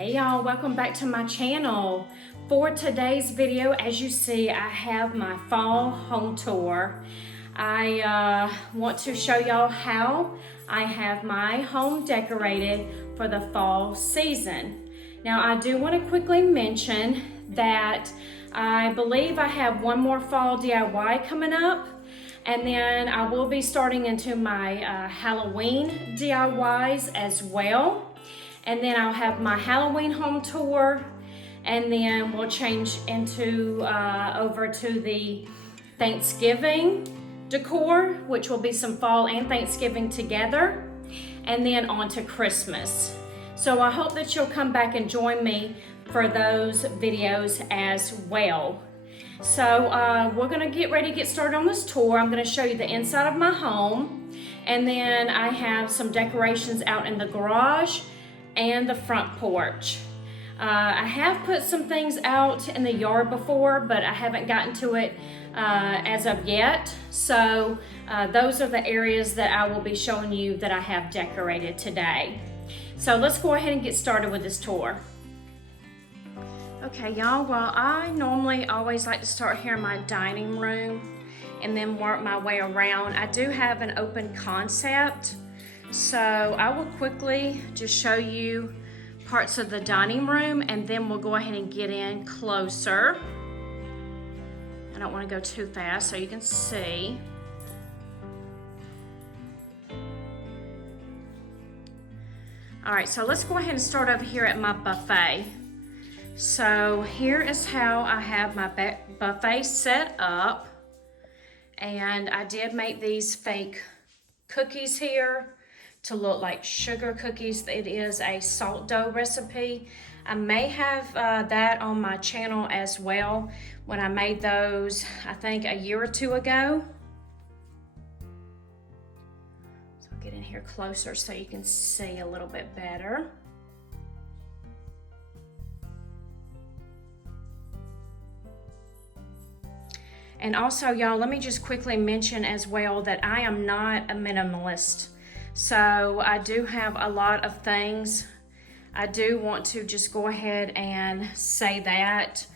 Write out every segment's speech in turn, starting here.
Hey y'all, welcome back to my channel. For today's video, as you see, I have my fall home tour. I want to show y'all how I have my home decorated for the fall season. Now I do want to quickly mention that I believe I have one more fall DIY coming up, and then I will be starting into my Halloween DIYs as well. And then I'll have my Halloween home tour, and then we'll change into over to the Thanksgiving decor, which will be some fall and Thanksgiving together, and then on to Christmas. So I hope that you'll come back and join me for those videos as well. So we're gonna get ready to get started on this tour. I'm gonna show you the inside of my home, and then I have some decorations out in the garage and the front porch. I have put some things out in the yard before, but I haven't gotten to it as of yet. So those are the areas that I will be showing you that I have decorated today. So let's go ahead and get started with this tour. Okay, y'all, well, I normally always like to start here in my dining room and then work my way around. I do have an open concept, so I will quickly just show you parts of the dining room, and then we'll go ahead and get in closer. I don't want to go too fast so you can see. All right, so let's go ahead and start over here at my buffet. So here is how I have my buffet set up, and I did make these fake cookies here to look like sugar cookies. It is a salt dough recipe. I may have that on my channel as well when I made those, I think a year or two ago. So I'll get in here closer so you can see a little bit better. And also, y'all, let me just quickly mention as well that I am not a minimalist. So I do have a lot of things. I do want to just go ahead and say that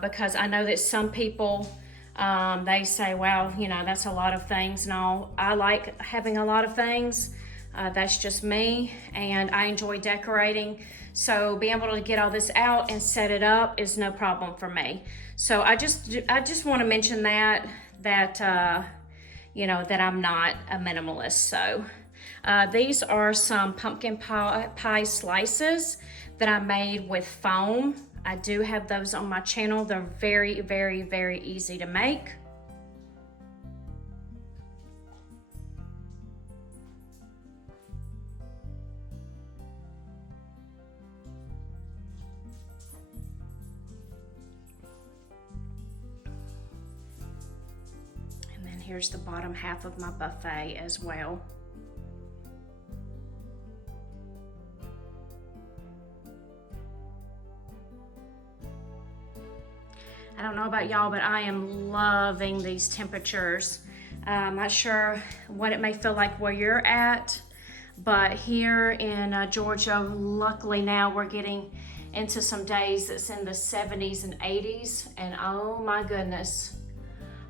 because I know that some people, they say, well, you know, that's a lot of things. No, I like having a lot of things. That's just me, and I enjoy decorating. So being able to get all this out and set it up is no problem for me. So I just want to mention that you know, that I'm not a minimalist. So these are some pumpkin pie slices that I made with foam. I do have those on my channel. They're very, very, very easy to make. And then here's the bottom half of my buffet as well. I don't know about y'all, but I am loving these temperatures. I'm not sure what it may feel like where you're at, but here in Georgia, luckily now we're getting into some days that's in the 70s and 80s, and oh my goodness,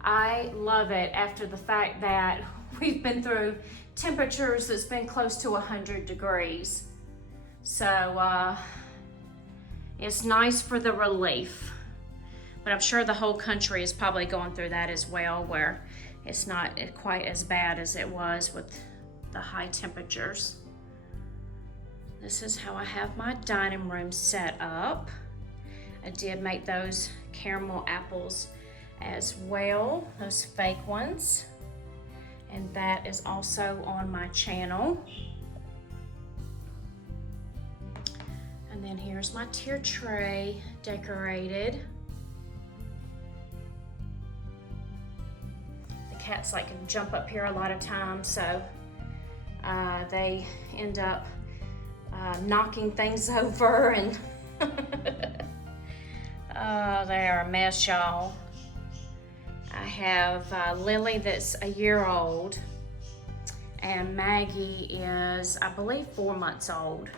I love it after the fact that we've been through temperatures that's been close to 100 degrees. So it's nice for the relief. But I'm sure the whole country is probably going through that as well, where it's not quite as bad as it was with the high temperatures. This is how I have my dining room set up. I did make those caramel apples as well, those fake ones. And that is also on my channel. And then here's my tier tray decorated. Cats like to jump up here a lot of times, so they end up knocking things over, and oh, they are a mess, y'all. I have Lily that's a year old, and Maggie is, I believe, 4 months old.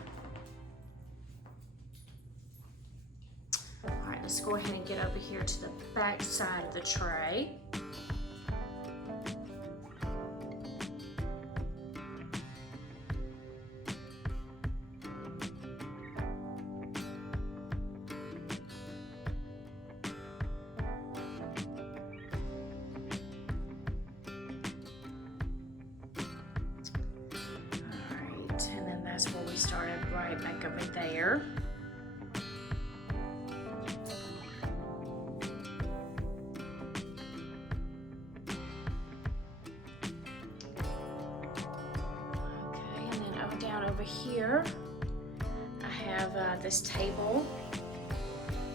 All right, let's go ahead and get over here to the back side of the tray. And then that's where we started, right back over there. Okay, and then down over here, I have this table.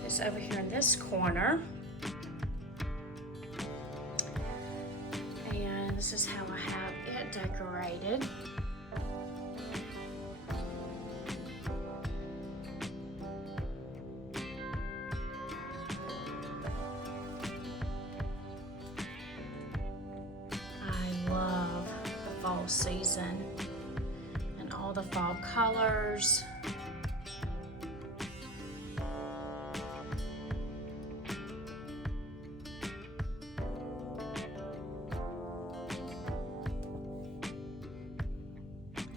It's over here in this corner. And this is how I have it decorated. Fall season and all the fall colors.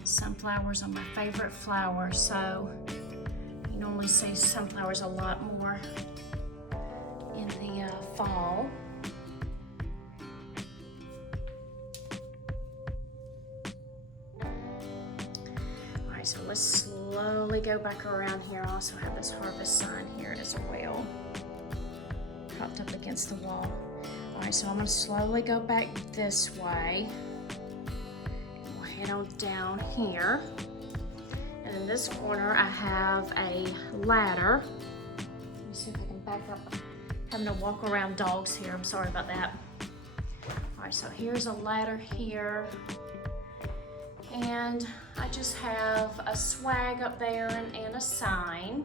Sunflowers are my favorite flower, so you normally see sunflowers a lot more in the fall. So let's slowly go back around here. I also have this harvest sign here as well, propped up against the wall. All right, so I'm gonna slowly go back this way. We'll head on down here. And in this corner, I have a ladder. Let me see if I can back up. I'm having to walk around dogs here. I'm sorry about that. All right, so here's a ladder here. And I just have a swag up there and a sign.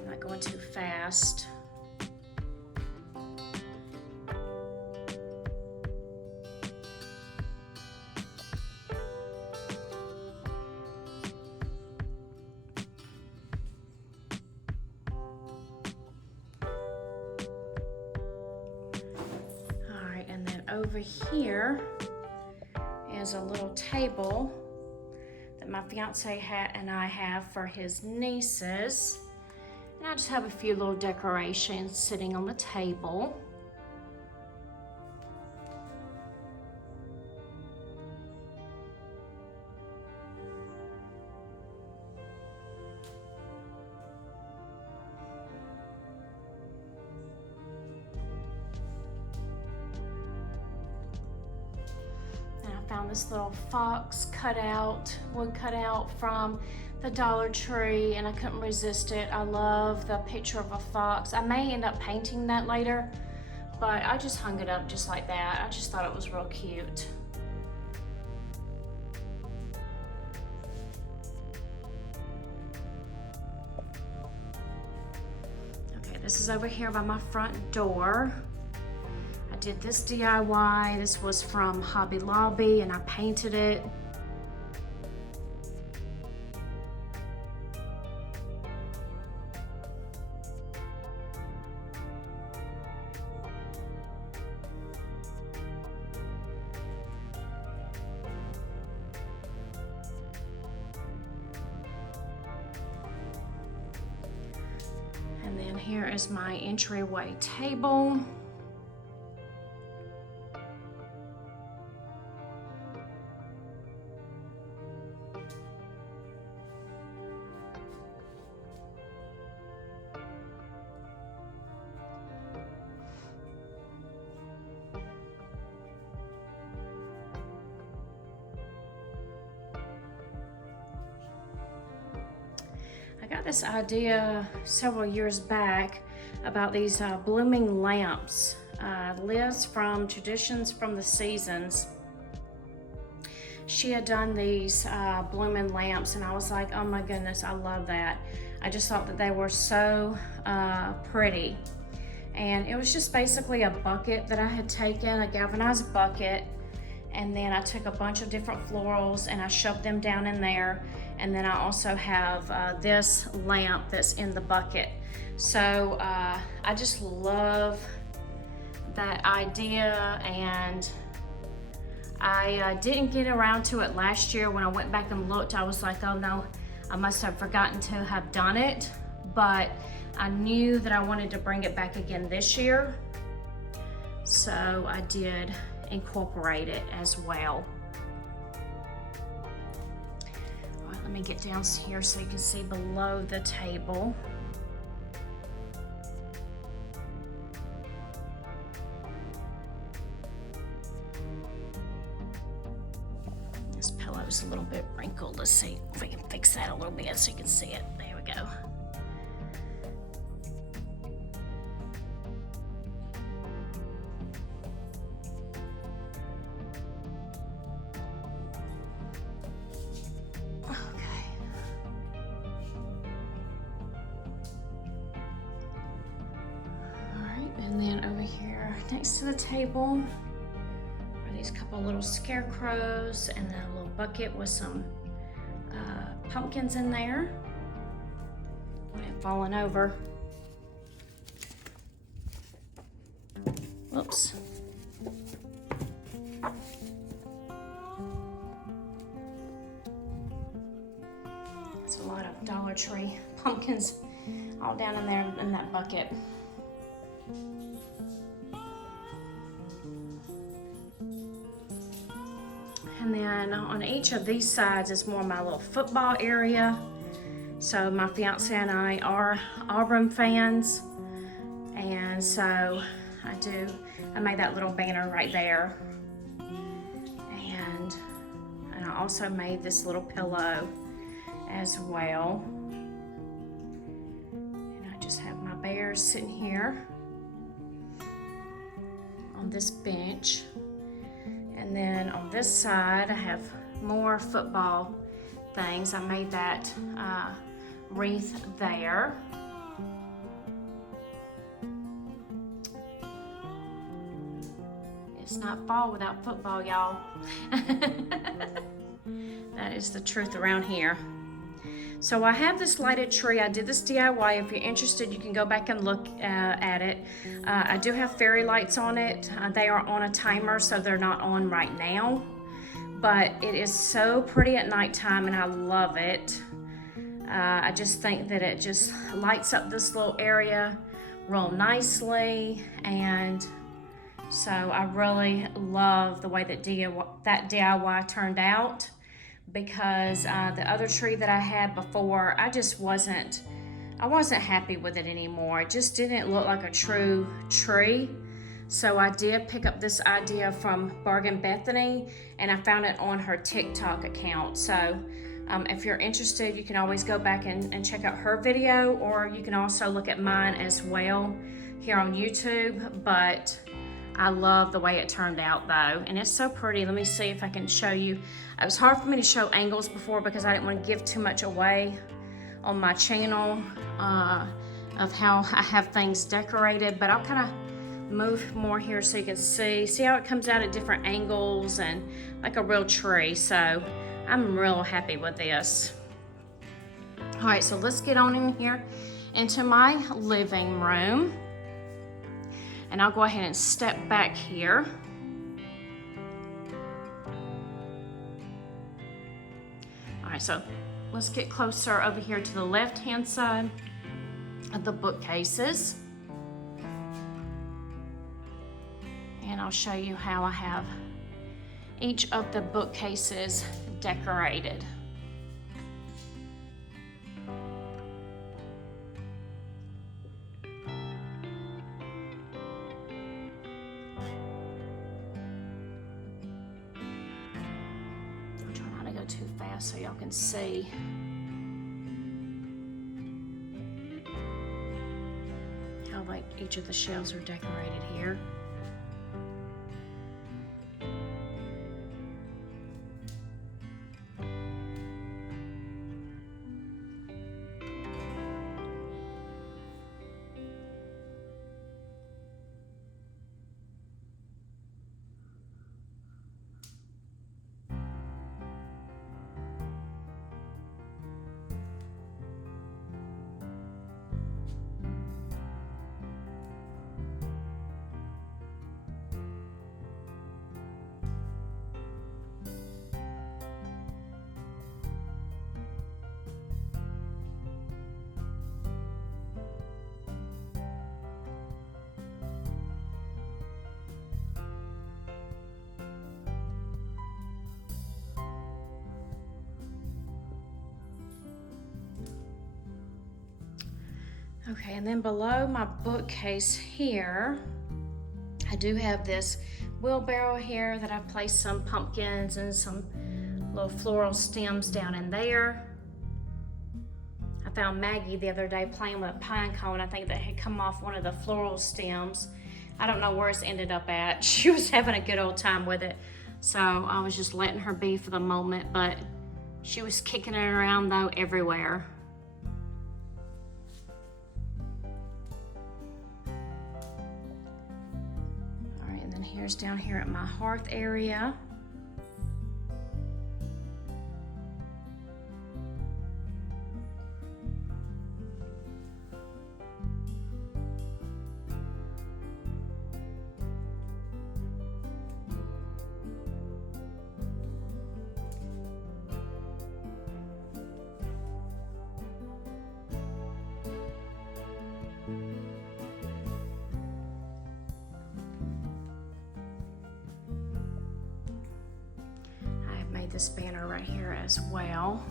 I'm not going too fast. Over here is a little table that my fiance and I have for his nieces. And I just have a few little decorations sitting on the table. Found this little fox wood cutout from the Dollar Tree, and I couldn't resist it. I love the picture of a fox. I may end up painting that later, but I just hung it up just like that. I just thought it was real cute. Okay, this is over here by my front door. I did this DIY. This was from Hobby Lobby, and I painted it. And then here is my entryway table. I got this idea several years back about these blooming lamps. Liz from Traditions from the Seasons, she had done these blooming lamps, and I was like, oh my goodness, I love that. I just thought that they were so pretty. And it was just basically a bucket that I had taken, a galvanized bucket, and then I took a bunch of different florals and I shoved them down in there. And then I also have this lamp that's in the bucket. So I just love that idea, and I didn't get around to it last year. When I went back and looked, I was like, oh no, I must have forgotten to have done it, but I knew that I wanted to bring it back again this year, so I did incorporate it as well. All right, let me get down here so you can see below the table. This pillow is a little bit wrinkled. Let's see if we can fix that a little bit so you can see it. There we go. And then over here next to the table are these couple little scarecrows and then a little bucket with some pumpkins in there. One had fallen over. Whoops. It's a lot of Dollar Tree pumpkins all down in there in that bucket. And then on each of these sides is more my little football area. So my fiance and I are Auburn fans. And so I made that little banner right there. And I also made this little pillow as well. And I just have my bears sitting here on this bench. And then on this side, I have more football things. I made that wreath there. It's not fall without football, y'all. That is the truth around here. So I have this lighted tree. I did this DIY. If you're interested, you can go back and look at it. I do have fairy lights on it. They are on a timer, so they're not on right now. But it is so pretty at nighttime, and I love it. I just think that it just lights up this little area real nicely. And so I really love the way that DIY turned out. Because the other tree that I had before, I wasn't happy with it anymore. It just didn't look like a true tree. So I did pick up this idea from Bargain Bethany, and I found it on her TikTok account. So if you're interested, you can always go back and check out her video, or you can also look at mine as well here on YouTube. But I love the way it turned out though, and it's so pretty. Let me see if I can show you. It was hard for me to show angles before because I didn't want to give too much away on my channel of how I have things decorated, but I'll kind of move more here so you can see how it comes out at different angles and like a real tree. So I'm real happy with this. All right, so let's get on in here into my living room. And I'll go ahead and step back here. All right, so let's get closer over here to the left-hand side of the bookcases. And I'll show you how I have each of the bookcases decorated. Too fast so y'all can see. How like each of the shelves are decorated here. Okay, and then below my bookcase here, I do have this wheelbarrow here that I've placed some pumpkins and some little floral stems down in there. I found Maggie the other day playing with a pine cone. I think that had come off one of the floral stems. I don't know where it's ended up at. She was having a good old time with it. So I was just letting her be for the moment, but she was kicking it around though everywhere. All right, and then here's down here at my hearth area. This banner right here as well.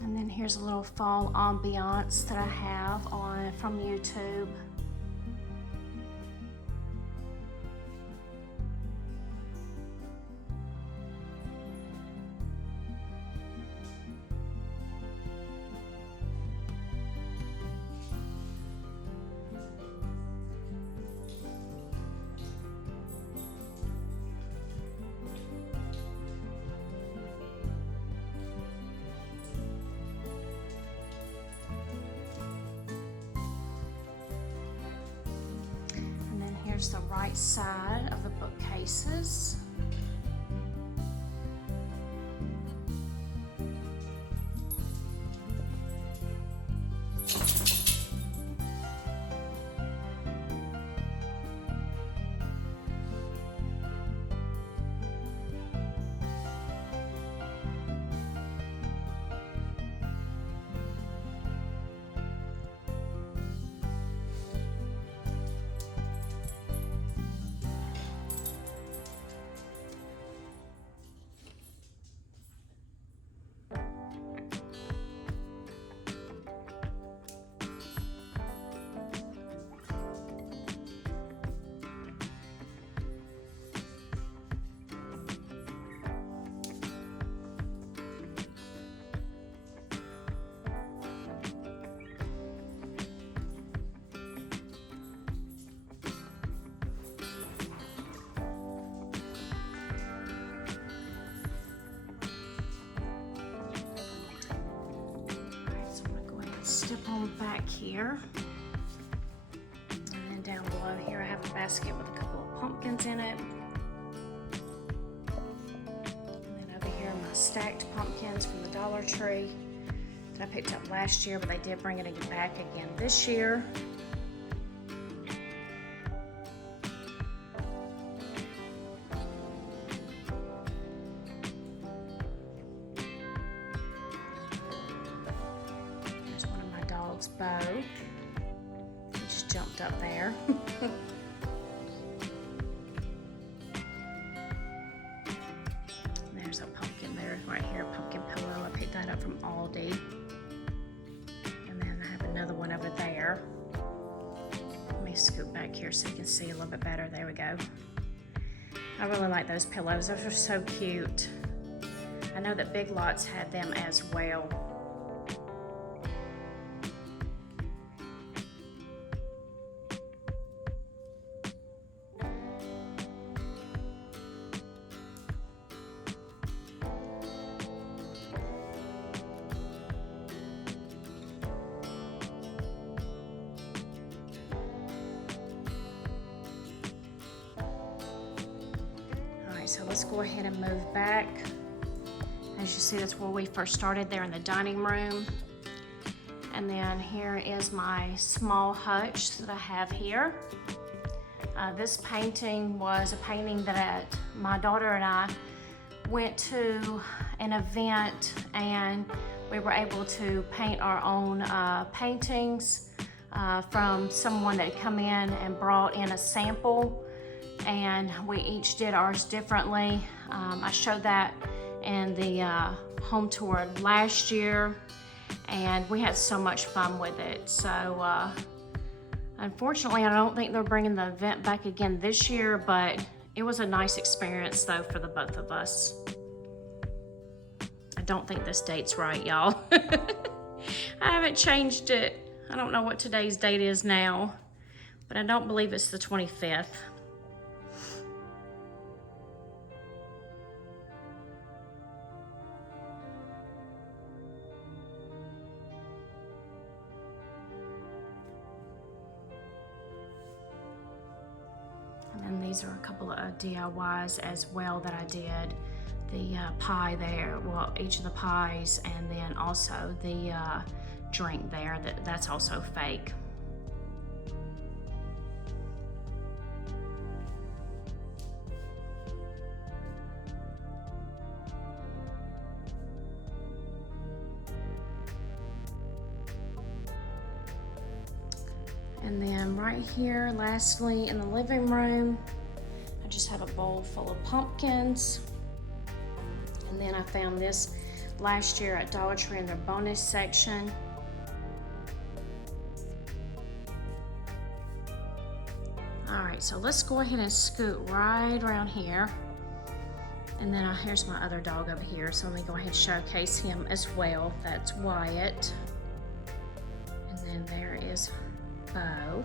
And then here's a little fall ambiance that I have on from YouTube. Here's the right side of the bookcases. Step on back here, and then down below here I have a basket with a couple of pumpkins in it, and then over here my stacked pumpkins from the Dollar Tree that I picked up last year, but they did bring it back again this year. Bow. He just jumped up there. There's a pumpkin there, right here, a pumpkin pillow. I picked that up from Aldi. And then I have another one over there. Let me scoot back here so you can see a little bit better. There we go. I really like those pillows. Those are so cute. I know that Big Lots had them as well. So let's go ahead and move back. As you see, that's where we first started, there in the dining room. And then here is my small hutch that I have here. This painting was a painting that my daughter and I went to an event, and we were able to paint our own paintings from someone that had come in and brought in a sample, and we each did ours differently. I showed that in the home tour last year, and we had so much fun with it. So unfortunately, I don't think they're bringing the event back again this year, but it was a nice experience though for the both of us. I don't think this date's right, y'all. I haven't changed it. I don't know what today's date is now, but I don't believe it's the 25th. And then these are a couple of DIYs as well that I did. The pie there, well, each of the pies, and then also the drink there, that's also fake. And then right here, lastly, in the living room, I just have a bowl full of pumpkins. And then I found this last year at Dollar Tree in their bonus section. All right, so let's go ahead and scoot right around here. And then here's my other dog over here, so let me go ahead and showcase him as well. That's Wyatt. And then there is Bo.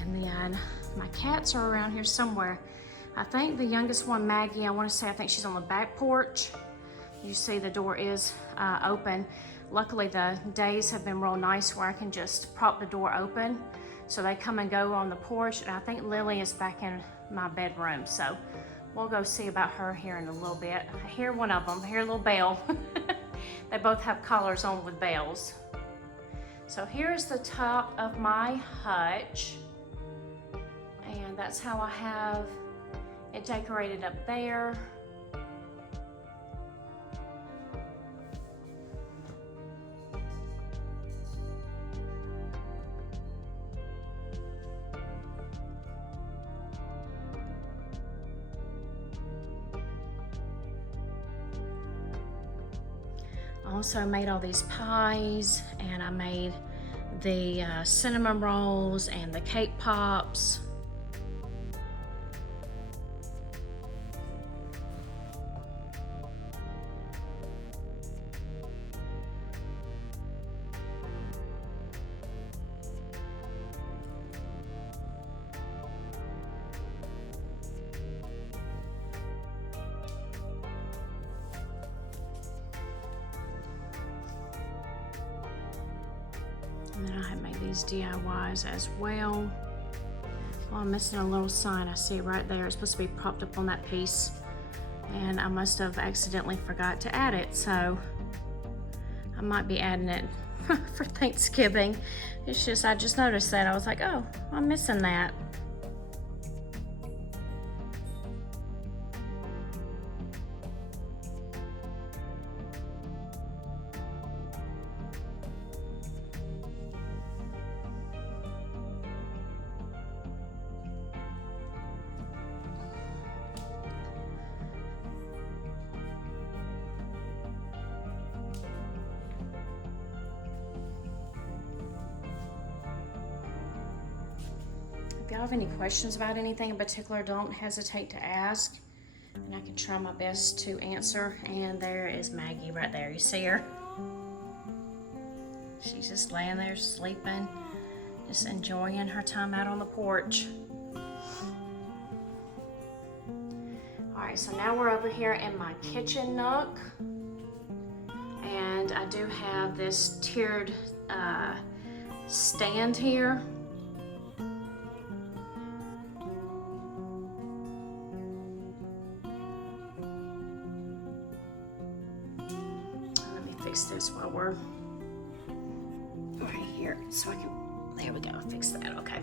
And then my cats are around here somewhere. I think the youngest one, Maggie, I think she's on the back porch. You see the door is open. Luckily the days have been real nice where I can just prop the door open so they come and go on the porch. And I think Lily is back in my bedroom, so we'll go see about her here in a little bit. I hear one of them, I hear a little bell. They both have collars on with bells. So here's the top of my hutch, and that's how I have it decorated up there. I also made all these pies, and I made the cinnamon rolls and the cake pops. And then I have made these DIYs as well. Oh, I'm missing a little sign. I see it right there. It's supposed to be propped up on that piece, and I must have accidentally forgot to add it, so I might be adding it for Thanksgiving. It's just, I just noticed that. I was like, oh, I'm missing that. If y'all have any questions about anything in particular, don't hesitate to ask, and I can try my best to answer. And there is Maggie right there. You see her? She's just laying there sleeping, just enjoying her time out on the porch. Alright, so now we're over here in my kitchen nook, and I do have this tiered stand here. This while we're right here, so I can, there we go, fix that. Okay.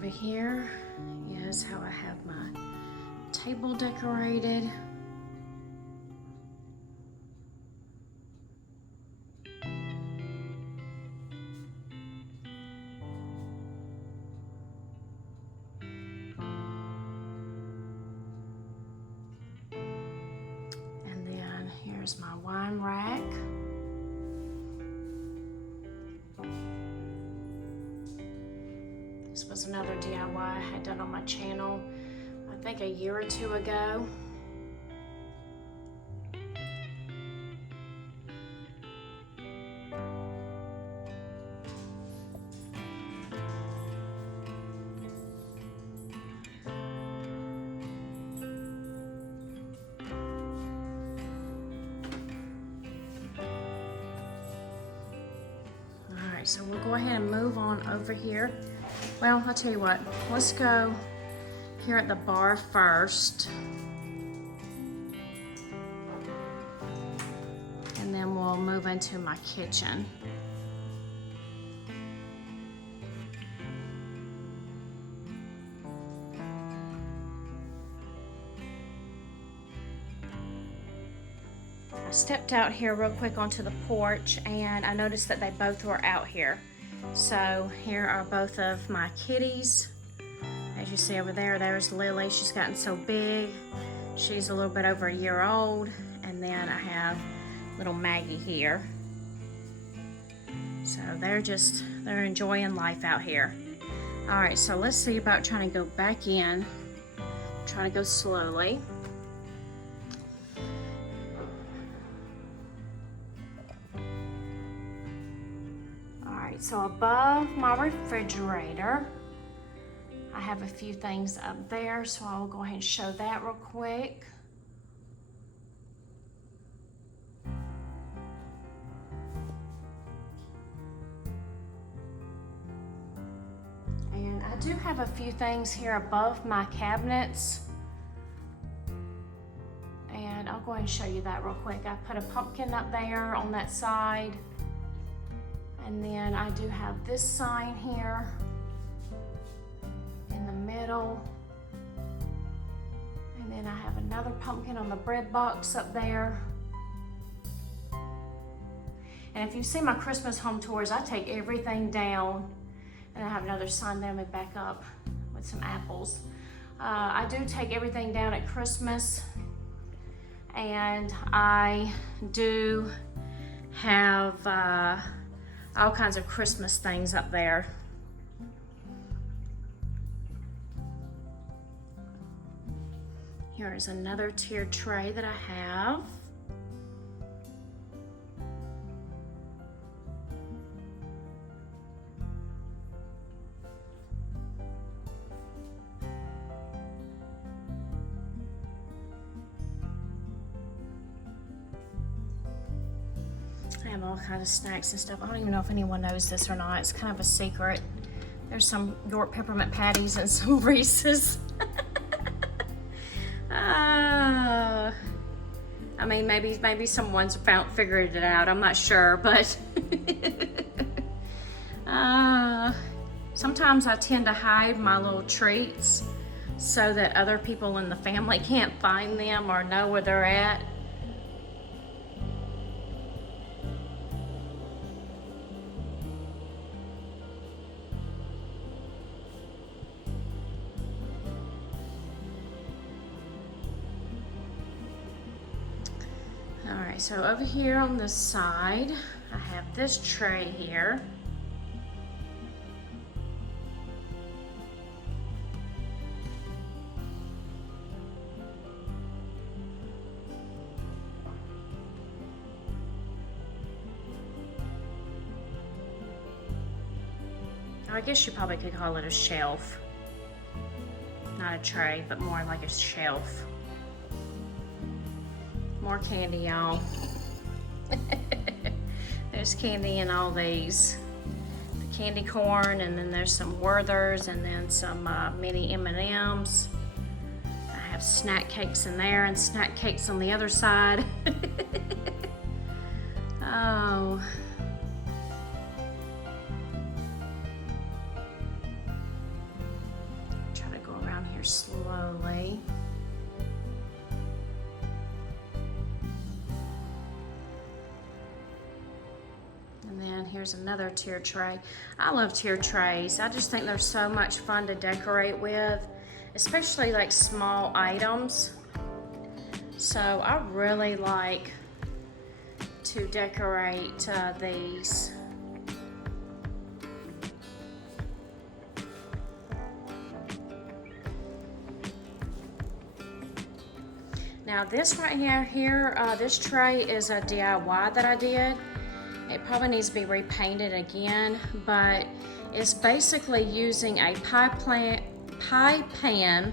over here is how I have my table decorated. And then here's my wine rack. This was another DIY I had done on my channel, I think a year or two ago. All right, so we'll go ahead and move on over here. Well, I'll tell you what, let's go here at the bar first. And then we'll move into my kitchen. I stepped out here real quick onto the porch and I noticed that they both were out here. So here are both of my kitties. As you see over there, there's Lily. She's gotten so big. She's a little bit over a year old. And then I have little Maggie here. So they're enjoying life out here. All right, so let's see about trying to go back in. Try to go slowly. So above my refrigerator, I have a few things up there, so I'll go ahead and show that real quick. And I do have a few things here above my cabinets. And I'll go ahead and show you that real quick. I put a pumpkin up there on that side. And then I do have this sign here in the middle. And then I have another pumpkin on the bread box up there. And if you see my Christmas home tours, I take everything down. And I have another sign there, let me back up with some apples. I do take everything down at Christmas. And I do have all kinds of Christmas things up there. Here is another tiered tray that I have. I have all kinds of snacks and stuff. I don't even know if anyone knows this or not. It's kind of a secret. There's some York peppermint patties and some Reese's. I mean, maybe someone's figured it out. I'm not sure, but sometimes I tend to hide my little treats so that other people in the family can't find them or know where they're at. Alright, so over here on this side, I have this tray here. I guess you probably could call it a shelf. Not a tray, but more like a shelf. More candy, y'all. There's candy in all these. The candy corn, and then there's some Werthers, and then some mini M&Ms. I have snack cakes in there and snack cakes on the other side. Oh. here slowly. And then here's another tier tray. I love tier trays. I just think they're so much fun to decorate with, especially like small items. So I really like to decorate these. Now this right here, this tray is a DIY that I did. It probably needs to be repainted again, but it's basically using a pie pan,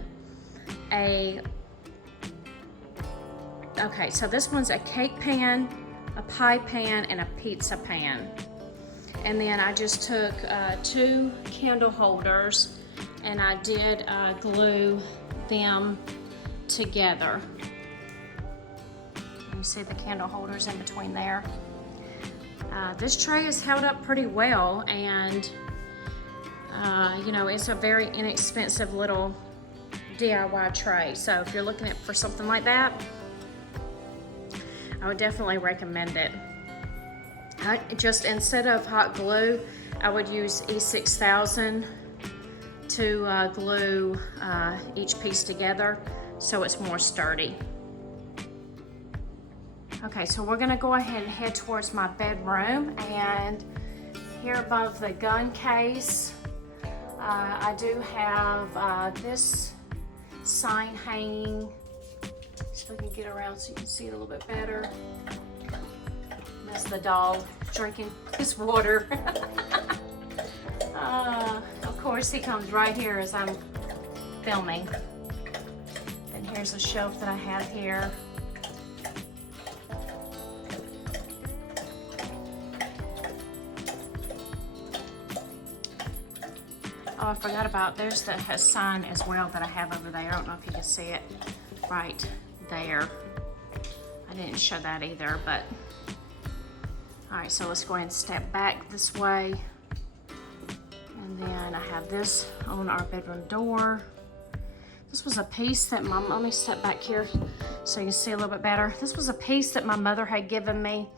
okay, so this one's a cake pan, a pie pan, and a pizza pan. And then I just took 2 candle holders and I did glue them together. You see the candle holders in between there. This tray is held up pretty well, and you know, it's a very inexpensive little DIY tray. So if you're looking for something like that, I would definitely recommend it. Just instead of hot glue, I would use E6000 to glue each piece together so it's more sturdy. Okay, so we're gonna go ahead and head towards my bedroom, and here above the gun case, I do have this sign hanging. So I can get around so you can see it a little bit better. That's the dog drinking his water. Of course, he comes right here as I'm filming. And here's a shelf that I have here. Oh, I forgot about, there's the sign as well that I have over there. I don't know if you can see it right there. I didn't show that either, but all right, so let's go ahead and step back this way. And then I have this on our bedroom door. This was a piece that let me step back here so you can see a little bit better. This was a piece that my mother had given me.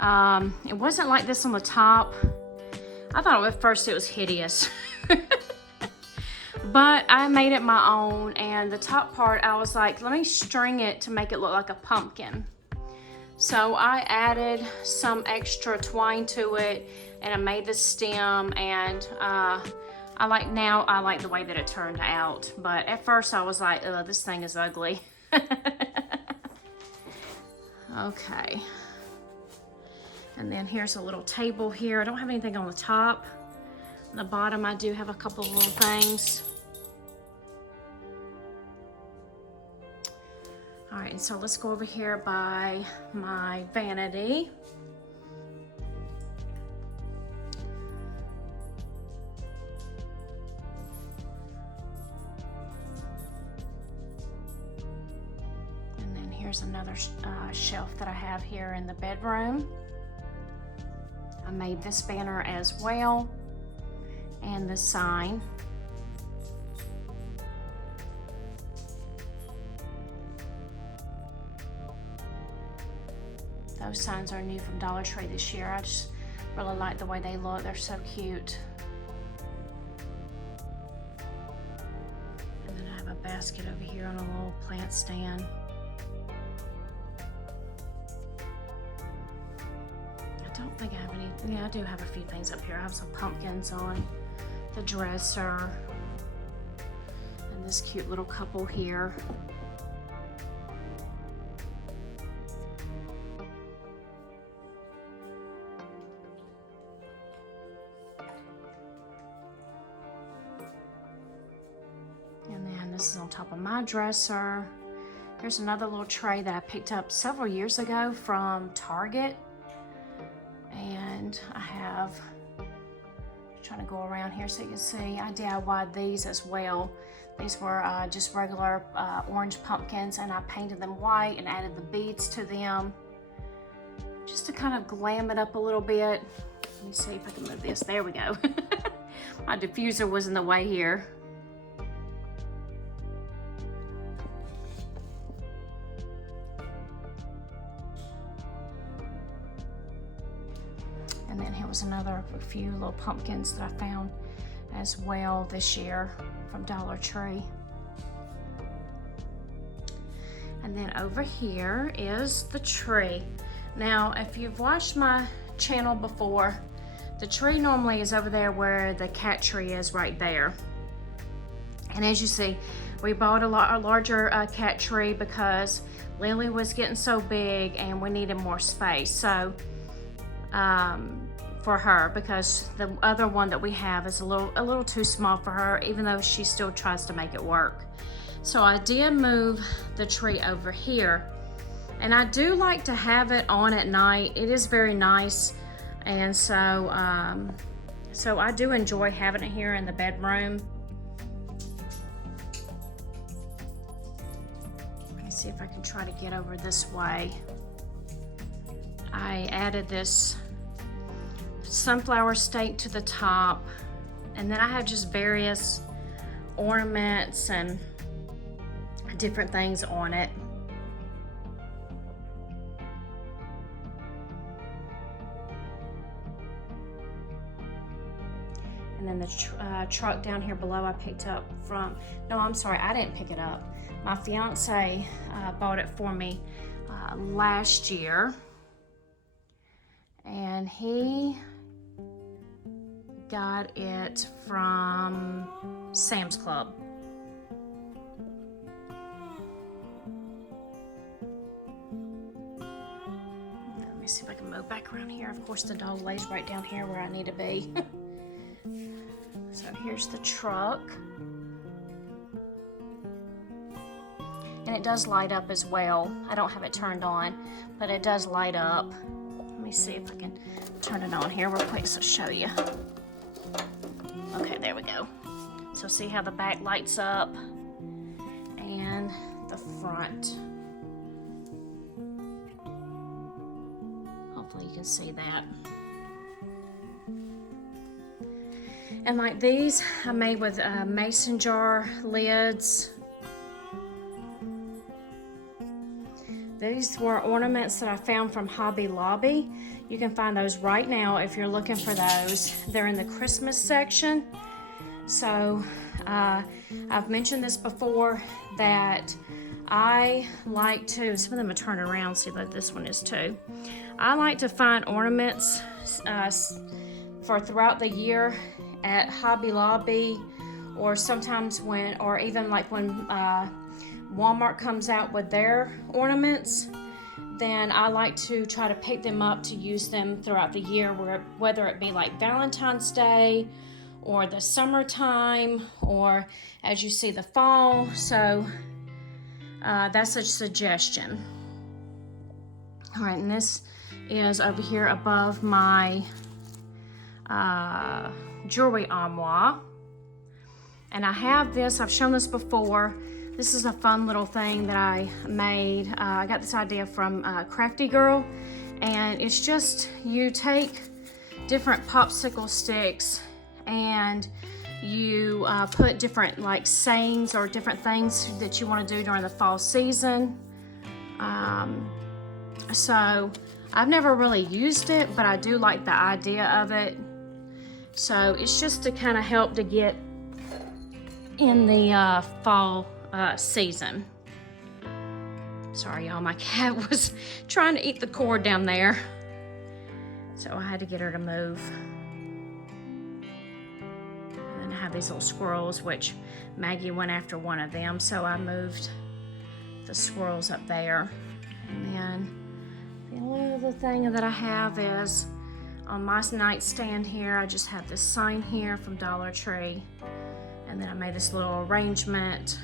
It wasn't like this on the top. I thought at first it was hideous. But I made it my own, and the top part I was like, let me string it to make it look like a pumpkin. So I added some extra twine to it, and I made the stem, and I like the way that it turned out. But at first I was like, ugh, this thing is ugly. Okay. And then here's a little table here. I don't have anything on the top. On the bottom I do have a couple of little things. All right, and so let's go over here by my vanity. And then here's another shelf that I have here in the bedroom. I made this banner as well, and the sign. Those signs are new from Dollar Tree this year. I just really like the way they look. They're so cute. And then I have a basket over here on a little plant stand. I don't think I have any, yeah, I do have a few things up here. I have some pumpkins on the dresser. And this cute little couple here. This is on top of my dresser. Here's another little tray that I picked up several years ago from Target. And I have, trying to go around here so you can see, I DIY'd these as well. These were just regular orange pumpkins, and I painted them white and added the beads to them just to kind of glam it up a little bit. Let me see if I can move this. There we go. My diffuser was in the way here. another few little pumpkins that I found as well this year from Dollar Tree. And then over here is the tree. Now, if you've watched my channel before, the tree normally is over there where the cat tree is right there. And as you see, we bought a larger cat tree because Lily was getting so big and we needed more space. So for her, because the other one that we have is a little too small for her, even though she still tries to make it work. So I did move the tree over here, and I do like to have it on at night. It is very nice, and so so I do enjoy having it here in the bedroom. Let me see if I can try to get over this way. I added this sunflower stake to the top, and then I have just various ornaments and different things on it. And then the truck down here below I picked up from, no, I'm sorry, I didn't pick it up. My fiance bought it for me last year, and he got it from Sam's Club. Let me see if I can move back around here. Of course, the dog lays right down here where I need to be. So here's the truck. And it does light up as well. I don't have it turned on, but it does light up. Let me see if I can turn it on here real quick so I'll show you. Okay, there we go. So see how the back lights up and the front. Hopefully you can see that. And like these, I made with mason jar lids. These were ornaments that I found from Hobby Lobby. You can find those right now if you're looking for those. They're in the Christmas section. So I've mentioned this before that I like to, some of them are turned around, see like this one is too. I like to find ornaments for throughout the year at Hobby Lobby, or sometimes when, or even like when Walmart comes out with their ornaments, then I like to try to pick them up to use them throughout the year, whether it be like Valentine's Day or the summertime, or as you see, the fall. So that's a suggestion. All right, and this is over here above my jewelry armoire. And I have this, I've shown this before. This is a fun little thing that I made. I got this idea from Crafty Girl, and it's just, you take different popsicle sticks and you put different like sayings or different things that you want to do during the fall season. So I've never really used it, but I do like the idea of it. So it's just to kind of help to get in the fall season. Sorry y'all, my cat was trying to eat the cord down there, so I had to get her to move. And then I have these little squirrels, which Maggie went after one of them, so I moved the squirrels up there. And then the only other thing that I have is on my nightstand here, I just have this sign here from Dollar Tree. And then I made this little arrangement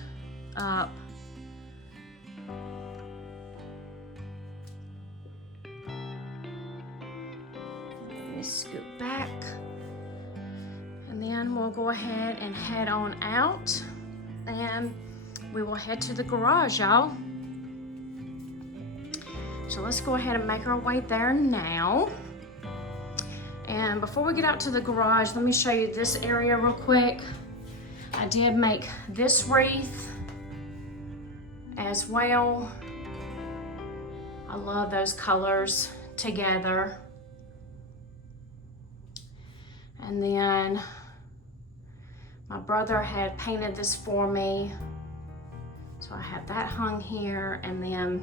up. Let me scoot back. And then we'll go ahead and head on out. And we will head to the garage, y'all. So let's go ahead and make our way there now. And before we get out to the garage, let me show you this area real quick. I did make this wreath as well. I love those colors together. And then my brother had painted this for me. So I have that hung here, and then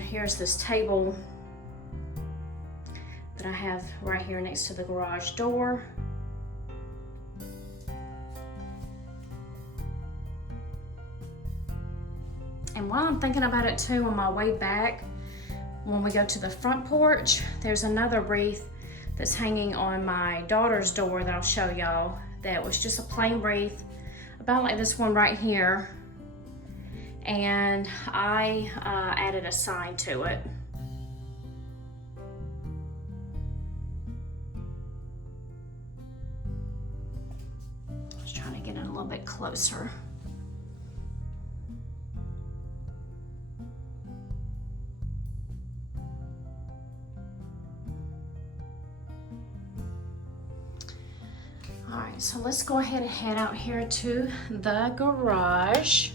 here's this table that I have right here next to the garage door. And while I'm thinking about it too, on my way back, when we go to the front porch, there's another wreath that's hanging on my daughter's door that I'll show y'all. That was just a plain wreath, about like this one right here. And I added a sign to it. I was trying to get in a little bit closer. All right, so let's go ahead and head out here to the garage.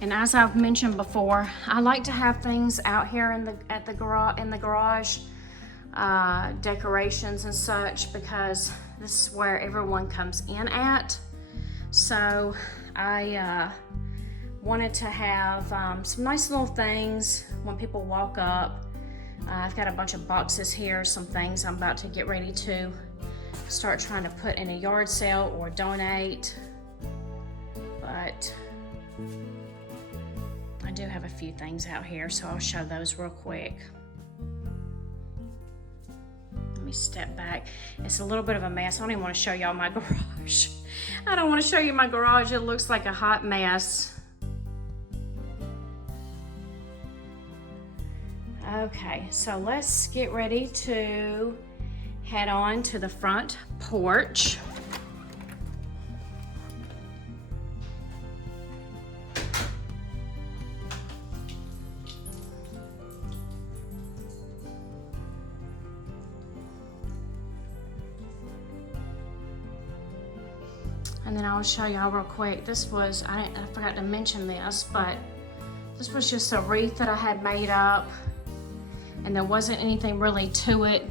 And as I've mentioned before, I like to have things out here in the garage, decorations and such, because this is where everyone comes in at. So I wanted to have some nice little things when people walk up. I've got a bunch of boxes here, some things I'm about to get ready to start trying to put in a yard sale or donate. But I do have a few things out here, so I'll show those real quick. Let me step back. It's a little bit of a mess. I don't even want to show y'all my garage. I don't want to show you my garage. It looks like a hot mess. Okay, so let's get ready to head on to the front porch. And then I'll show y'all real quick. This was, I forgot to mention this, but this was just a wreath that I had made up, and there wasn't anything really to it.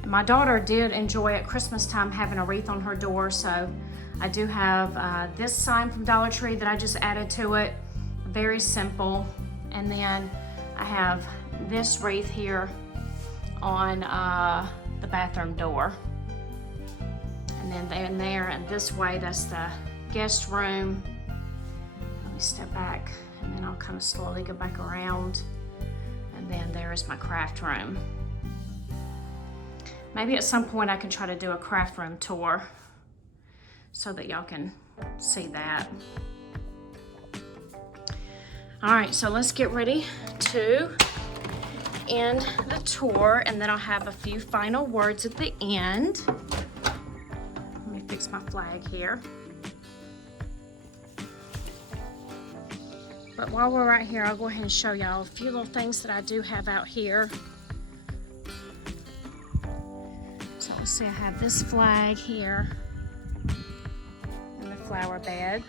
And my daughter did enjoy at Christmas time having a wreath on her door, so I do have this sign from Dollar Tree that I just added to it. Very simple. And then I have this wreath here on the bathroom door. And then there and this way, that's the guest room. Let me step back, and then I'll kind of slowly go back around. And then there is my craft room. Maybe at some point I can try to do a craft room tour so that y'all can see that. All right, so let's get ready to end the tour, and then I'll have a few final words at the end. Let me fix my flag here. But while we're right here, I'll go ahead and show y'all a few little things that I do have out here. So let's see, I have this flag here in the flower bed.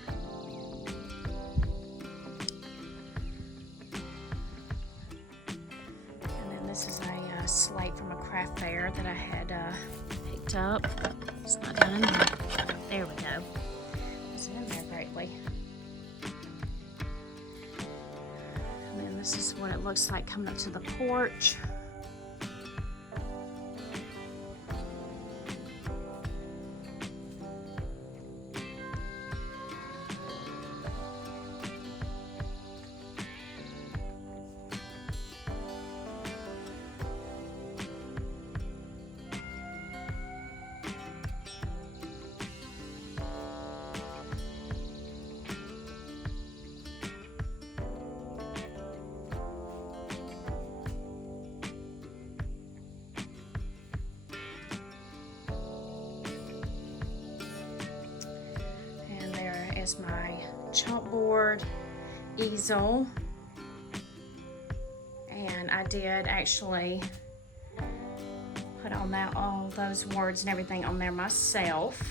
And then this is a slate from a craft fair that I had picked up. It's not done. There we go. It's in there greatly. And then this is what it looks like coming up to the porch. Is my chalkboard easel, and I did actually put on that all those words and everything on there myself.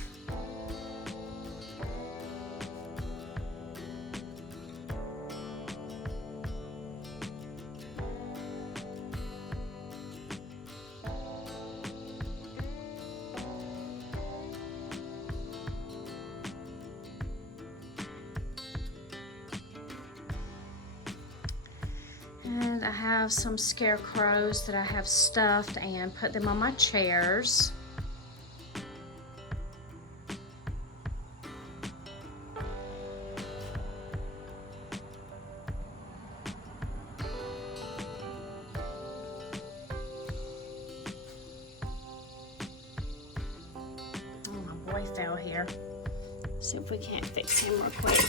have some scarecrows that I have stuffed and put them on my chairs. Fell here. See if we can't fix him real quick.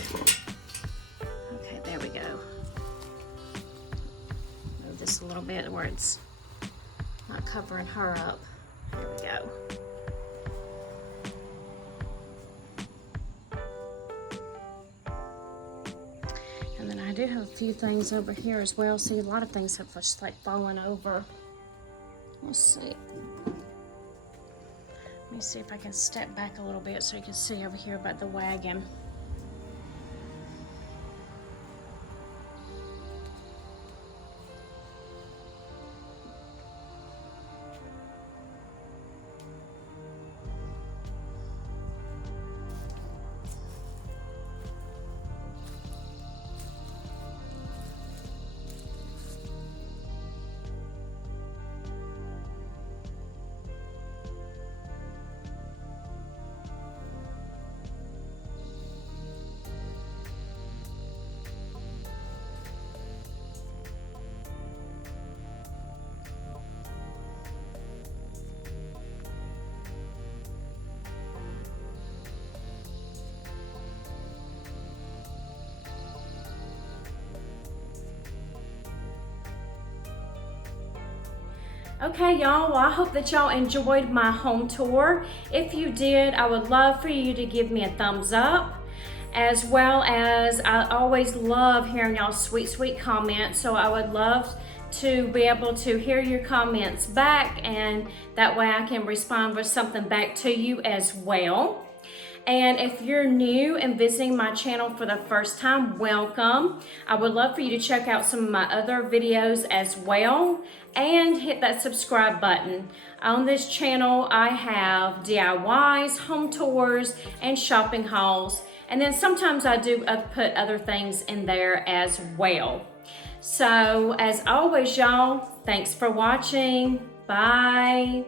Okay, there we go. Move this a little bit where it's not covering her up. There we go. And then I do have a few things over here as well. See, a lot of things have just like fallen over. Let's see. Let me see if I can step back a little bit so you can see over here about the wagon. Okay, y'all, well, I hope that y'all enjoyed my home tour. If you did, I would love for you to give me a thumbs up, as well as I always love hearing y'all's sweet, sweet comments. So I would love to be able to hear your comments back, and that way I can respond with something back to you as well. And if you're new and visiting my channel for the first time, welcome. I would love for you to check out some of my other videos as well and hit that subscribe button. On this channel, I have DIYs, home tours, and shopping hauls. And then sometimes I do put other things in there as well. So as always, y'all, thanks for watching. Bye.